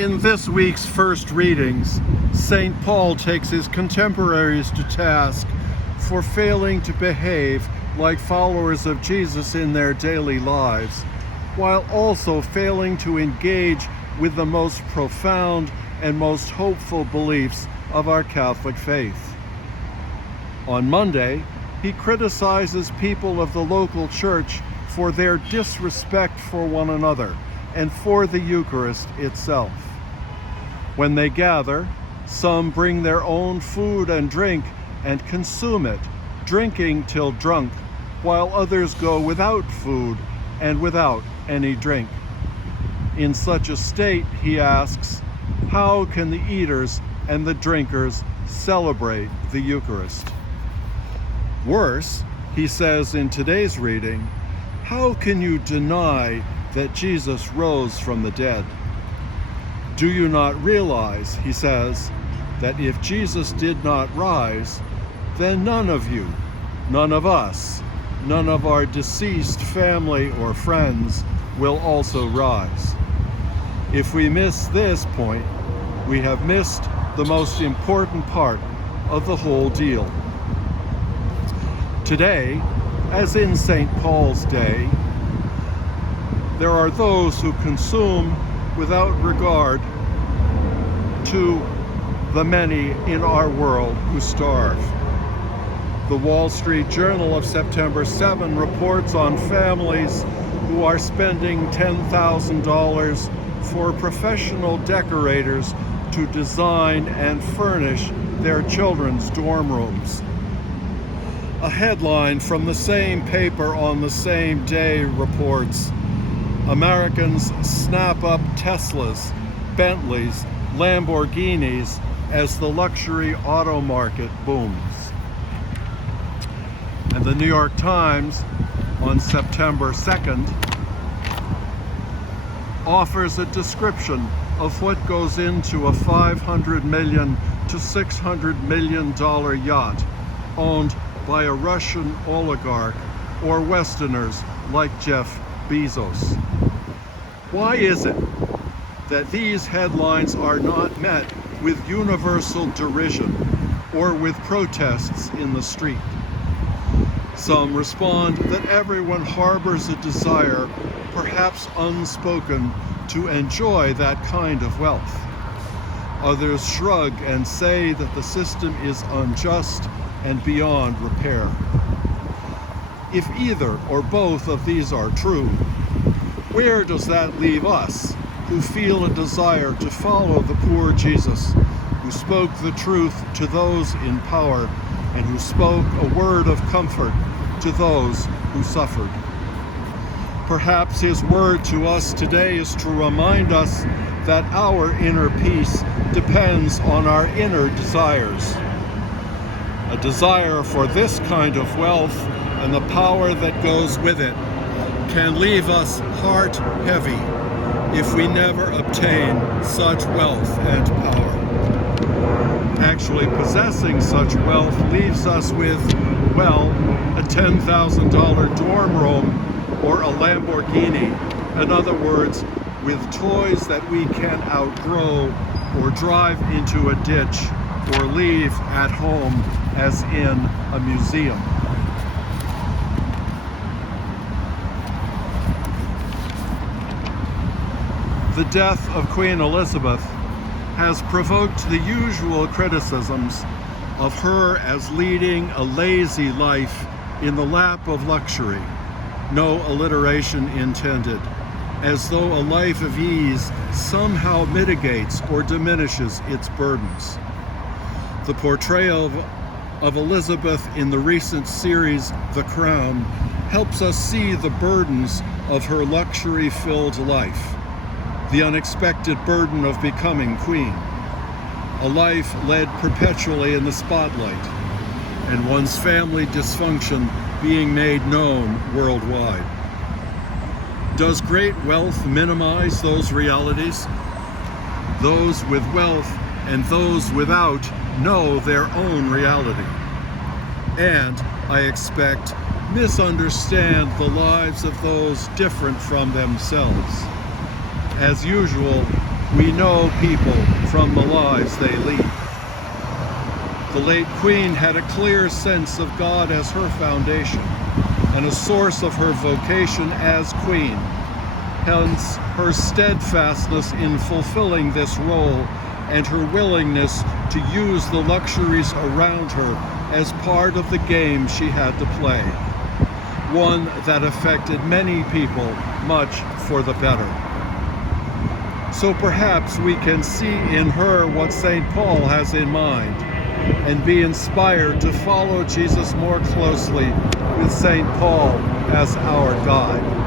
In this week's first readings, St. Paul takes his contemporaries to task for failing to behave like followers of Jesus in their daily lives, while also failing to engage with the most profound and most hopeful beliefs of our Catholic faith. On Monday, he criticizes people of the local church for their disrespect for one another and for the Eucharist itself. When they gather, some bring their own food and drink and consume it, drinking till drunk, while others go without food and without any drink. In such a state, he asks, how can the eaters and the drinkers celebrate the Eucharist? Worse, he says in today's reading, how can you deny that Jesus rose from the dead? Do you not realize, he says, that if Jesus did not rise, then none of you, none of us, none of our deceased family or friends will also rise. If we miss this point, we have missed the most important part of the whole deal. Today, as in St. Paul's day, there are those who consume without regard to the many in our world who starve. The Wall Street Journal of September 7 reports on families who are spending $10,000 for professional decorators to design and furnish their children's dorm rooms. A headline from the same paper on the same day reports, Americans snap up Teslas, Bentleys, Lamborghinis as the luxury auto market booms. And the New York Times on September 2nd offers a description of what goes into a $500 million to $600 million yacht owned by a Russian oligarch or Westerners like Jeff Bezos. Why is it that these headlines are not met with universal derision or with protests in the street? Some respond that everyone harbors a desire, perhaps unspoken, to enjoy that kind of wealth. Others shrug and say that the system is unjust and beyond repair. If either or both of these are true, where does that leave us who feel a desire to follow the poor Jesus, who spoke the truth to those in power and who spoke a word of comfort to those who suffered? Perhaps his word to us today is to remind us that our inner peace depends on our inner desires. A desire for this kind of wealth and the power that goes with it can leave us heart heavy if we never obtain such wealth and power. Actually, possessing such wealth leaves us with, well, a $10,000 dorm room or a Lamborghini. In other words, with toys that we can outgrow or drive into a ditch or leave at home as in a museum. The death of Queen Elizabeth has provoked the usual criticisms of her as leading a lazy life in the lap of luxury, no alliteration intended, as though a life of ease somehow mitigates or diminishes its burdens. The portrayal of Elizabeth in the recent series The Crown helps us see the burdens of her luxury-filled life, the unexpected burden of becoming queen, a life led perpetually in the spotlight, and one's family dysfunction being made known worldwide. Does great wealth minimize those realities? Those with wealth and those without know their own reality, and, I expect, misunderstand the lives of those different from themselves. As usual, We know people from the lives they lead. The late Queen had a clear sense of God as her foundation and a source of her vocation as Queen. Hence, her steadfastness in fulfilling this role and her willingness to use the luxuries around her as part of the game she had to play, one that affected many people much for the better. So perhaps we can see in her what St. Paul has in mind and be inspired to follow Jesus more closely with St. Paul as our guide.